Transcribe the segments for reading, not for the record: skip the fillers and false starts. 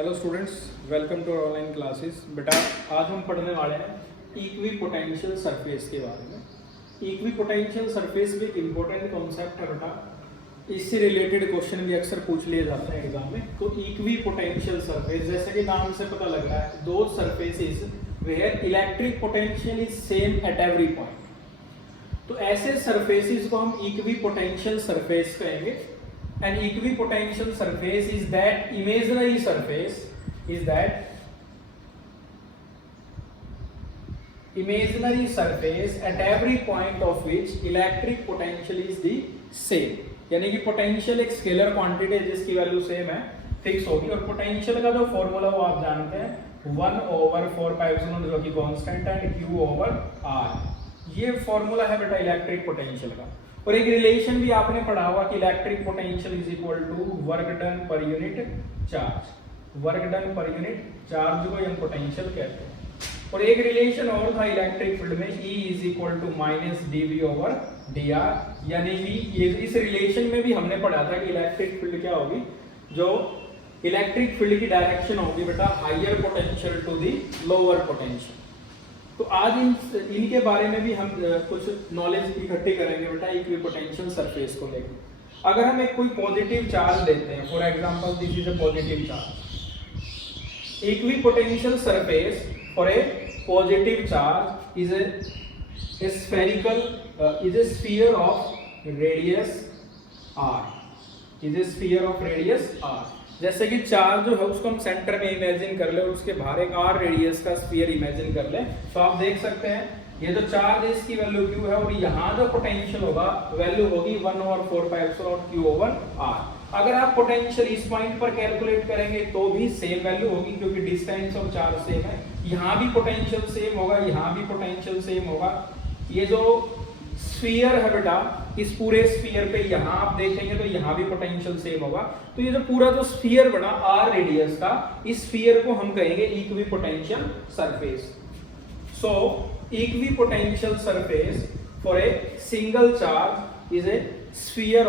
Hello students, welcome to online classes. बेटा आज हम पढ़ने वाले हैं इक्वी पोटेंशियल सरफेस के बारे में। इक्वी पोटेंशियल सरफेस भी एक इम्पोर्टेंट कॉन्सेप्ट है बेटा। इससे रिलेटेड क्वेश्चन भी अक्सर पूछ लिए जाते हैं एग्जाम में। तो इक्वी पोटेंशियल सरफेस, जैसे कि नाम से पता लग रहा है, दो surfaces where electric potential is same at every point. तो ऐसे सरफेसेस को हम इक्वी पोटेंशियल सरफेस कहेंगे। An equipotential surface is that imaginary surface at every point of which electric potential is the same। यानी कि पोटेंशियल एक scalar quantity है जिसकी वैल्यू सेम है, फिक्स होगी। और पोटेंशियल का जो फॉर्मूला वो आप जानते हैं 1/4πε जो कि कांस्टेंट है, एंड Q/R। ये फॉर्मूला है बेटा इलेक्ट्रिक पोटेंशियल का। और एक रिलेशन भी आपने पढ़ा हुआ कि electric potential is equal to work done per unit charge. Work done per unit charge को हम पोटेंशियल कहते हैं। और एक रिलेशन और था इलेक्ट्रिक फील्ड में, E is equal to -dV/dr। यानी कि इस रिलेशन में भी हमने पढ़ा था कि इलेक्ट्रिक फील्ड क्या होगी, जो इलेक्ट्रिक फील्ड की डायरेक्शन होगी बेटा higher potential to the lower potential. तो आज इनके बारे में भी हम कुछ नॉलेज इकट्ठी करेंगे बेटा इक्विपोटेंशियल सरफेस को लेकर। अगर हम एक कोई पॉजिटिव चार्ज लेते हैं, for example this is a positive charge. Equipotential surface for a positive charge is a spherical is a sphere of radius r। Is a sphere of radius r। जैसे कि चार्ज जो है उसको हम centre में imagine कर ले और उसके बाहर एक r रेडियस का स्फीयर इमेजिन कर ले, तो आप देख सकते हैं ये जो चार्ज है इसकी वैल्यू q है, और यहाँ जो पोटेंशियल होगा वैल्यू होगी 1/4πε/Q/R। अगर आप पोटेंशियल इस पॉइंट पर कैलकुलेट करेंगे तो भी सेम वैल्यू होगी, क्योंकि डिस्टेंस ऑफ चार्ज सेम है। यहाँ भी पोटेंशियल सेम होगा, यहाँ भी पोटेंशियल सेम होगा। ये जो स्फीयर है बेटा, इस पूरे स्फीयर पे यहाँ आप देखेंगे तो यहाँ भी पोटेंशियल सेम होगा। तो ये जो पूरा जो स्फीयर बना r रेडियस का, इस स्फीयर को हम कहेंगे equipotential surface. So equipotential surface for a single charge is a sphere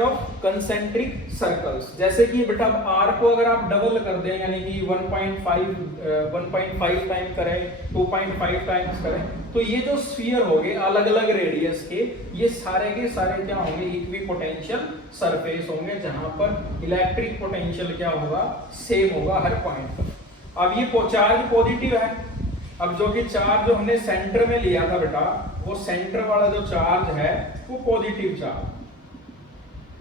of concentric circles. जैसे कि बेटा r को अगर आप डबल कर दें, यानी कि 1.5 टाइम करें, 2.5 टाइम्स करें, तो ये जो स्फीयर होंगे अलग अलग रेडियस के, ये सारे के सारे क्या होंगे, इक्विपोटेंशियल सरफेस होंगे, जहां पर इलेक्ट्रिक पोटेंशियल क्या होगा, सेम होगा हर पॉइंट पर। अब ये चार्ज पॉजिटिव है। अब जो कि चार्ज जो हमने सेंटर में लिया था बेटा, वो सेंटर वाला जो चार्ज है वो पॉजिटिव चार्ज।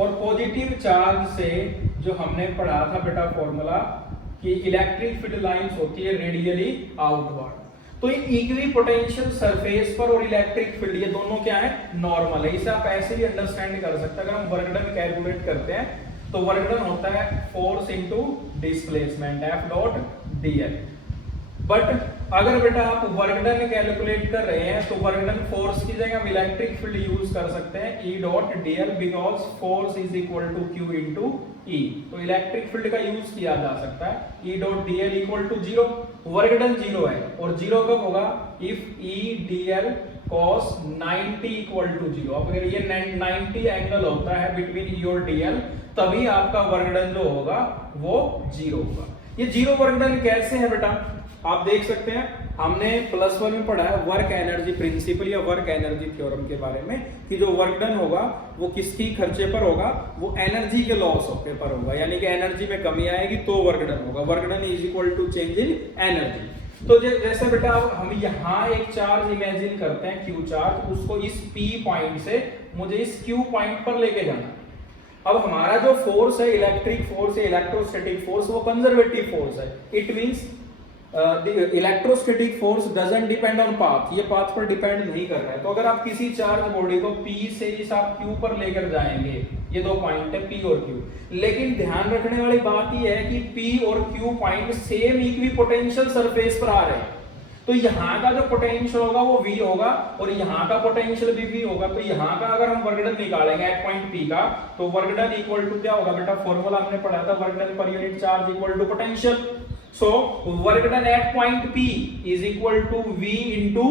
और पॉजिटिव चार्ज से जो हमने पढ़ा था बेटा फॉर्मूला कि इलेक्ट्रिक फील्ड लाइंस होती है रेडियली आउटवर्ड। तो ये इक्विपोटेंशियल सरफेस पर और इलेक्ट्रिक फील्ड ये दोनों क्या है, नॉर्मल है। इसे आप ऐसे भी अंडरस्टैंड कर सकते हैं। अगर हम वर्क डन कैलकुलेट करते हैं तो वर्क डन होता है force into displacement F.dl। But अगर बेटा आप वर्क डन कैलकुलेट कर रहे हैं तो वर्क डन फोर्स की जगह हम इलेक्ट्रिक फील्ड यूज कर सकते हैं E.dl, because force is equal to Q into E। तो इलेक्ट्रिक फील्ड का यूज किया जा सकता है E.dl equal to 0। Work done 0 है, और 0 कब होगा, if E.dl cos 90 equal to 0। अब अगर ये 90 एंगल होता है बिटवीन E और dl, तभी आपका वर्क डन जो होगा वो 0 होगा। ये 0 वर्क डन कैसे है बेटा, आप देख सकते हैं, हमने +1 में पढ़ा है वर्क एनर्जी प्रिंसिपल या वर्क एनर्जी थ्योरम के बारे में, कि जो वर्क डन होगा वो किसकी खर्चे पर होगा, वो एनर्जी के लॉस होने पर होगा। यानी कि एनर्जी में कमी आएगी तो वर्क डन होगा। Work done is equal to change in energy. तो जैसे बेटा हम यहाँ एक चार्ज इमेजिन करते हैं Q चार्ज, उसको इस P पॉइंट से मुझे इस Q पॉइंट पर लेके जाना। अब हमारा जो फोर्स है, इलेक्ट्रिक फोर्स है, इलेक्ट्रोस्टैटिक फोर्स, वो कंजर्वेटिव फोर्स है। It means electrostatic force doesn't depend on path, ये पाथ पर डिपेंड नहीं कर रहा है। तो अगर आप किसी चार्ज बॉडी को P से इस आप Q पर लेकर जाएंगे, ये दो पॉइंट है P और Q, लेकिन ध्यान रखने वाली बात ये है कि P और Q point same equipotential surface पर आ रहे हैं। तो यहाँ का जो पोटेंशियल होगा वो V होगा, और यहाँ का पोटेंशियल भी V होगा। तो यहाँ का अगर हम वर्क डन निकालेंगे एट पॉइंट P का, तो वर्क डन इक्वल टू क्या होगा बेटा, फॉर्मूला हमने पढ़ा था, work done per unit charge equal to potential. So work done at point P is equal to V into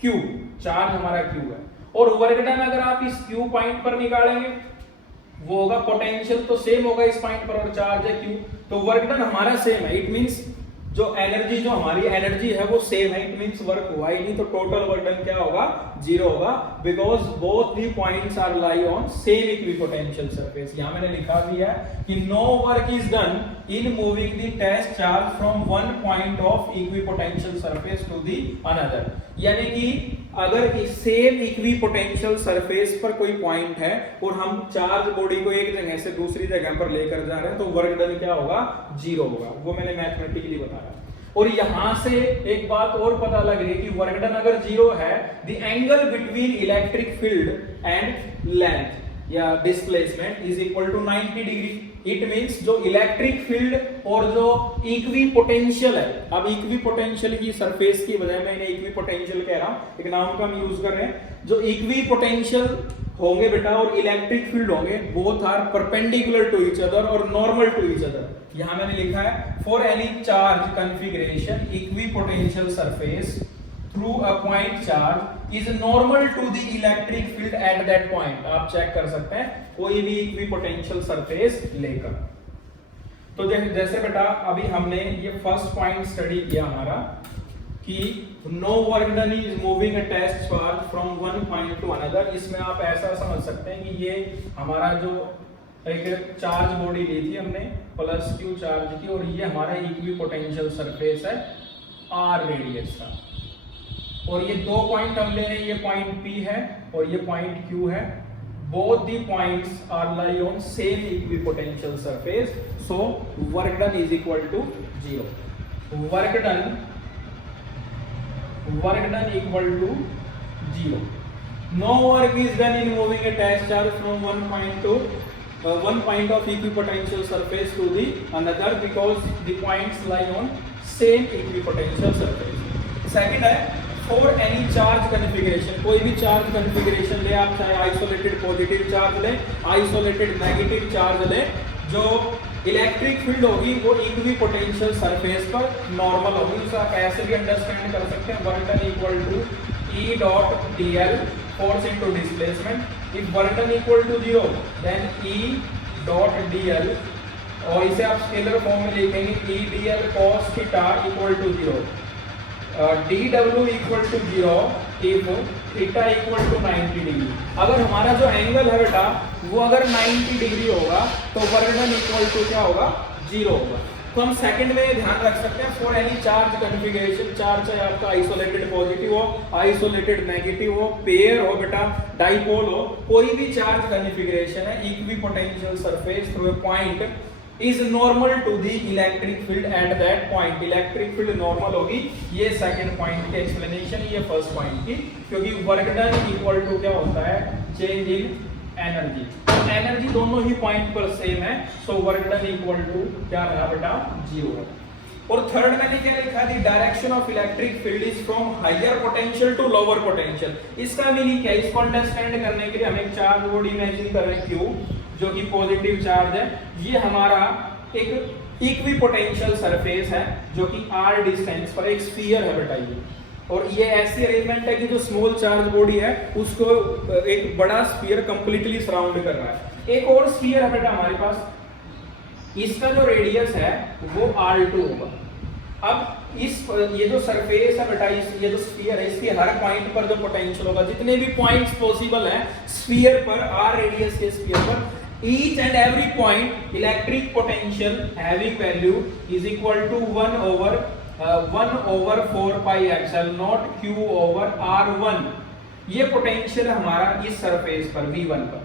Q। Charge हमारा Q है, और वर्क डन अगर आप इस Q पॉइंट पर निकालेंगे वो होगा पोटेंशियल तो सेम होगा इस पॉइंट पर और चार्ज है q, तो वर्क डन हमारा सेम है। इट मींस जो एनर्जी, जो हमारी एनर्जी है वो सेम है, इट मींस वर्क हुआ ही नहीं, तो टोटल वर्क डन क्या होगा, 0 होगा, because both the points are lie on same equipotential surface. यहां मैंने लिखा भी है कि no work is done in moving the test charge from one point of equipotential surface to the another, यानी कि अगर सेम इक्विपोटेंशियल सरफेस पर कोई पॉइंट है और हम चार्ज बॉडी को एक जगह से दूसरी जगह पर लेकर जा रहे हैं तो वर्क डन क्या होगा, 0 होगा। वो मैंने मैथमेटिकली बताया। और यहां से एक बात और पता लग रही है कि वर्क डन अगर 0 है, the angle between electric field and length या displacement is equal to 90 degree. It means जो इलेक्ट्रिक फील्ड और जो इक्विपोटेंशियल है, अब इक्विपोटेंशियल की सरफेस की बजाय मैं इन्हें इक्विपोटेंशियल कह रहा हूं, एक नाम का हम यूज कर रहे हैं, जो इक्विपोटेंशियल होंगे बेटा और इलेक्ट्रिक फील्ड होंगे, both are perpendicular to each other और नॉर्मल टू ईच अदर। यहां मैंने लिखा है for any charge configuration equipotential surface through a point charge is normal to the electric field at that point. आप check कर सकते हैं कोई भी इक्विपोटेंशियल सरफेस लेकर। तो जैसे बेटा अभी हमने ये फर्स्ट पॉइंट स्टडी किया हमारा कि no work done is moving a test charge from one point to another. इसमें आप ऐसा समझ सकते हैं कि ये हमारा जो एक चार्ज बॉडी ली थी हमने प्लस क्यू चार्ज की, और ये हमारा इक्विपोटेंशियल सरफेस है आर रेडियस का, और ये दो पॉइंट हम ले रहे हैं, ये पॉइंट P है और ये पॉइंट Q है। Both the points are lie on same equipotential surface, so work done is equal to 0। Work done equal to 0। No work is done in moving a test charge from one point of equipotential surface to the another because the points lie on same equipotential surface। Second है for any charge configuration, कोई भी charge configuration ले आप, चाहे isolated positive charge ले, isolated negative charge ले, जो electric field होगी वो इक्विपोटेंशियल सरफेस पर नॉर्मल होगी। उसे आप ऐसे भी अंडरस्टैंड कर सकते हैं, work done equal to E dot dl force into displacement. If work done equal to 0 then E dot dl, और इसे आप स्केलर फॉर्म में लिखेंगे E dl cos theta equal to 0, dw equal to 0 if theta equal to 90 degree. अगर हमारा जो angle है बेटा वो अगर 90 डिग्री होगा तो वर्क डन इक्वल टू क्या होगा, 0 होगा। तो हम सेकंड में ध्यान रख सकते हैं for any charge configuration, charge चाहे आपका आइसोलेटेड पॉजिटिव हो, आइसोलेटेड नेगेटिव हो, पेयर हो बेटा, डाइपोल हो, कोई भी चार्ज कॉन्फ़िगरेशन है, equipotential surface through a point is normal to the electric field at that point. Electric field normal होगी, ये सेकंड पॉइंट की एक्सप्लेनेशन, ये फर्स्ट पॉइंट की, क्योंकि वर्क डन इक्वल टू क्या होता है, चेंज इन एनर्जी। एनर्जी दोनों ही पॉइंट पर सेम है, so work done equal to क्या रहा बेटा, 0 है। और थर्ड मैंने क्या लिखा, the direction of electric field is from higher potential to lower potential. इसका मीनिंग क्या है, इसको अंडरस्टैंड करने के लिए हम एक चार्ज बॉडी इमेजिन कर रहे हैं Q, जो कि पॉजिटिव चार्ज है। ये हमारा एक इक्विपोटेंशियल सरफेस है जो कि r डिस्टेंस पर एक स्फीयर है बेटा ये, और ये ऐसी अरेंजमेंट है कि जो स्मॉल चार्ज बॉडी है उसको एक बड़ा स्फीयर कंप्लीटली सराउंड कर रहा है। एक और स्फीयर है बेटा हमारे पास, इसका जो रेडियस है वो r2 होगा। अब ये जो सरफेस है बेटा, ये जो स्फीयर है, इसके हर पॉइंट पर जो पोटेंशियल होगा, जितने भी पॉइंट्स पॉसिबल है स्फीयर पर, r रेडियस के स्फीयर पर, each and every point electric potential having value is equal to 1 over 4 pi epsilon naught q over r1। ये पोटेंशियल है हमारा इस सरफेस पर v1 पर,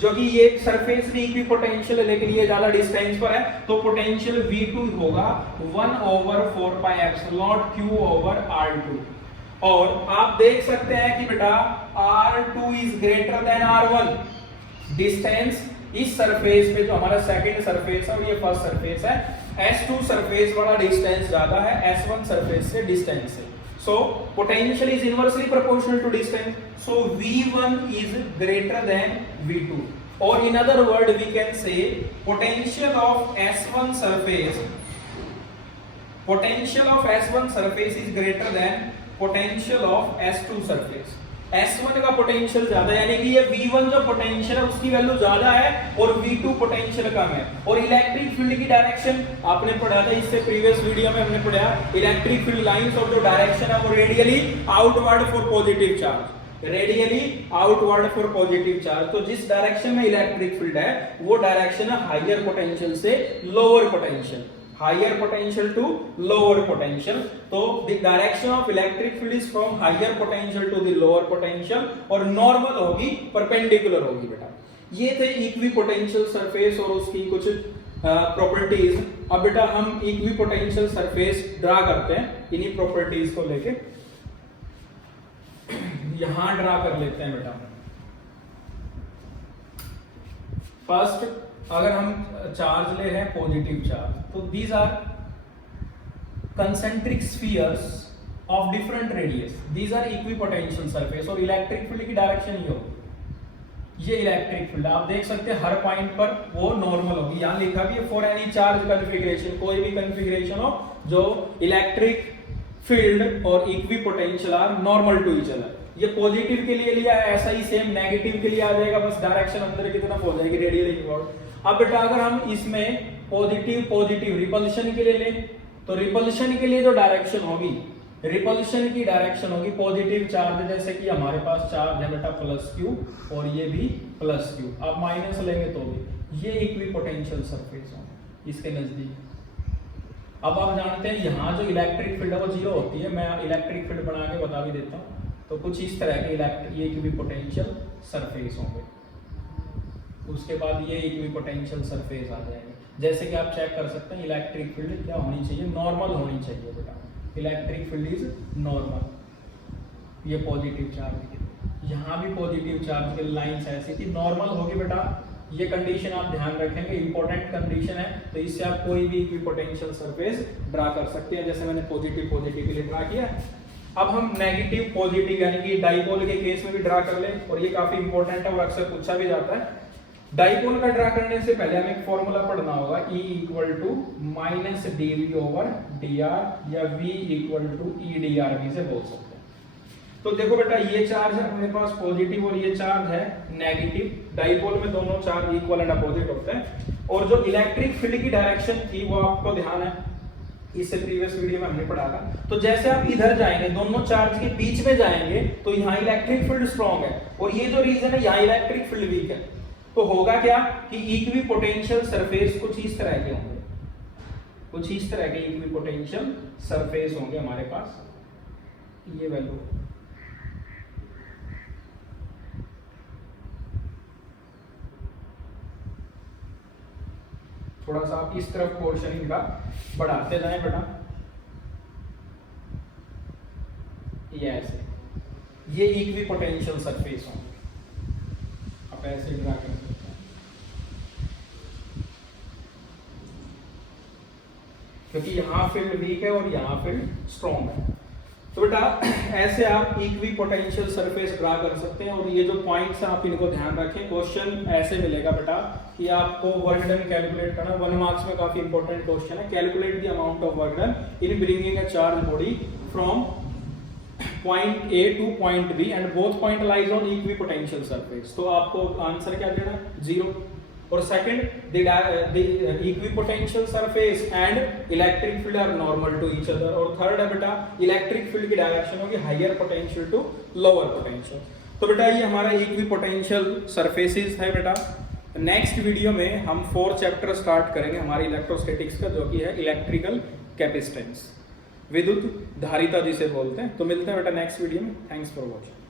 जो कि ये सरफेस भी इक्विपोटेंशियल है लेकिन ये ज्यादा डिस्टेंस पर है, तो पोटेंशियल v2 होगा 1 over 4 pi epsilon naught q over r2। और आप देख सकते हैं कि बेटा r2 is greater than r1। Distance इस सरफेस पे जो हमारा सेकंड सरफेस है और ये फर्स्ट सरफेस है, S2 सरफेस वाला डिस्टेंस ज्यादा है S1 सरफेस से डिस्टेंस से, so potential is inversely proportional to distance, so V1 is greater than V2, और in other word we can say potential of S1 surface is greater than potential of S2 surface। S1 का potential ज्यादा है, यानी कि ये V1 जो potential है उसकी वैल्यू ज्यादा है और V2 पोटेंशियल कम है। और इलेक्ट्रिक फील्ड की डायरेक्शन आपने पढ़ा था, इससे प्रीवियस वीडियो में हमने पढ़ा इलेक्ट्रिक फील्ड लाइंस और जो डायरेक्शन है वो radially outward for positive charge, radially outward for positive charge. तो जिस डायरेक्शन में इलेक्ट्रिक फील्ड है वो डायरेक्शन है हायर पोटेंशियल से lower potential, higher potential to lower potential. तो the direction of electric field is from higher potential to the lower potential और normal होगी, परपेंडिकुलर होगी बेटा। ये थे इक्विपोटेंशियल सरफेस और उसकी कुछ प्रॉपर्टीज। अब बेटा हम इक्विपोटेंशियल सरफेस ड्रा करते हैं इन्हीं प्रॉपर्टीज को लेके, यहां ड्रा कर लेते हैं बेटा। फर्स्ट अगर हम चार्ज ले रहे हैं पॉजिटिव चार्ज, तो these are concentric spheres of different radius, these are equipotential surface और इलेक्ट्रिक फील्ड की डायरेक्शन ये होगी, ये इलेक्ट्रिक फील्ड आप देख सकते हैं हर पॉइंट पर वो नॉर्मल होगी। यहां लिखा भी है फॉर एनी चार्ज कॉन्फ़िगरेशन, कोई भी कॉन्फ़िगरेशन हो जो इलेक्ट्रिक फील्ड और equipotential are normal to each other. ये पॉजिटिव के लिए लिया है, ऐसा ही सेम नेगेटिव के लिए आ जाएगा, बस डायरेक्शन अंदर की तरफ हो जाएगी रेडियली इनवर्ड। अब बेटा अगर हम इसमें पॉजिटिव पॉजिटिव रिपल्शन के लिए लें, तो रिपल्शन के लिए जो डायरेक्शन होगी, रिपल्शन की डायरेक्शन होगी पॉजिटिव चार्ज, जैसे कि हमारे पास चार्ज है बेटा प्लस क्यू और ये भी प्लस क्यू, आप माइनस लेंगे तो भी ये इक्विपोटेंशियल सरफेस होगी इसके नजदीक। अब आप जानते हैं यहाँ जो इलेक्ट्रिक फील्ड है वो जीरो होती है, मैं इलेक्ट्रिक फील्ड बना के बता भी देता हूँ। तो कुछ इस तरह के ये इक्विपोटेंशियल सरफेस होंगे, उसके बाद ये इक्विपोटेंशियल सरफेस आ जाएंगे। जैसे कि आप चेक कर सकते हैं इलेक्ट्रिक फील्ड क्या होनी चाहिए, नॉर्मल होनी चाहिए बेटा, इलेक्ट्रिक फील्ड इज नॉर्मल, ये पॉजिटिव चार्ज के, यहाँ भी पॉजिटिव चार्ज के लाइंस ऐसी थी, नॉर्मल होगी बेटा। ये कंडीशन आप ध्यान रखेंगे, इंपॉर्टेंट कंडीशन है, तो इससे आप कोई भी इक्विपोटेंशियल सरफेस ड्रा कर सकते हैं, जैसे मैंने पॉजिटिव पॉजिटिव के लिए ड्रा किया। अब हम नेगेटिव पॉजिटिव यानी कि डाइपोल के केस में भी ड्रा कर लें, और ये काफी इंपॉर्टेंट है और अक्सर पूछा भी जाता है। डाइपोल का ड्रा करने से पहले हमें एक फॉर्मूला पढ़ना होगा, E equal to minus dv over dr या V equal to E dr से बोल सकते हैं। तो देखो बेटा ये चार्ज है अपने पास पॉजिटिव और ये चार्ज है नेगेटिव। डाइपोल में दोनों चार्ज इक्वल एंड अपोजिट होते हैं। और जो इलेक्ट्रिक फील्ड की डायरेक्शन थी वो आपको ध्यान है, इससे प्रीवियस वीडियो में हमने पढ़ा था। तो जैसे आप इधर जाएंगे, दोनों चार्ज के बीच में जाएंगे, तो यहाँ इलेक्ट्रिक फील्ड स्ट्रॉन्ग है और ये जो रीजन है यहाँ इलेक्ट्रिक फील्ड वीक है। तो होगा क्या कि इक्विपोटेंशियल सरफेस कुछ इस तरह के होंगे, कुछ इस तरह के इक्विपोटेंशियल सरफेस होंगे हमारे पास। ये वैल्यू थोड़ा सा आप इस तरफ पोर्शनिंग का बढ़ाते जाएं बेटा, ये ऐसे, ये इक्विपोटेंशियल सरफेस होंगे, आप ऐसे ड्रा कर सकते हैं, क्योंकि यहाँ फील्ड वीक है और यहाँ फील्ड स्ट्रॉन्ग है। तो बेटा ऐसे आप इक्विपोटेंशियल सरफेस ड्रा कर सकते हैं। और ये जो पॉइंट्स हैं आप इनको ध्यान रखें, क्वेश्चन ऐसे मिलेगा बेटा कि आपको वर्क डन कैलकुलेट करना, 1 मार्क्स में काफी इंपॉर्टेंट क्वेश्चन है। Calculate the amount of work done in bringing a charge body from point A two point B and both point lies on equipotential surface. तो आपको आंसर क्या देना है, 0। और second, the equipotential surface and electric field are normal to each other। और third है बेटा electric field की डायरेक्शन होगी higher potential to lower potential. तो बेटा ये हमारा इक्विपोटेंशियल सरफेसेस है बेटा। नेक्स्ट वीडियो में हम 4th चैप्टर स्टार्ट करेंगे हमारी इलेक्ट्रोस्टैटिक्स का, जो कि है इलेक्ट्रिकल कैपेसिटेंस, विद्युत धारिता जिसे बोलते हैं। तो मिलते हैं बेटा नेक्स्ट वीडियो में। Thanks for watching.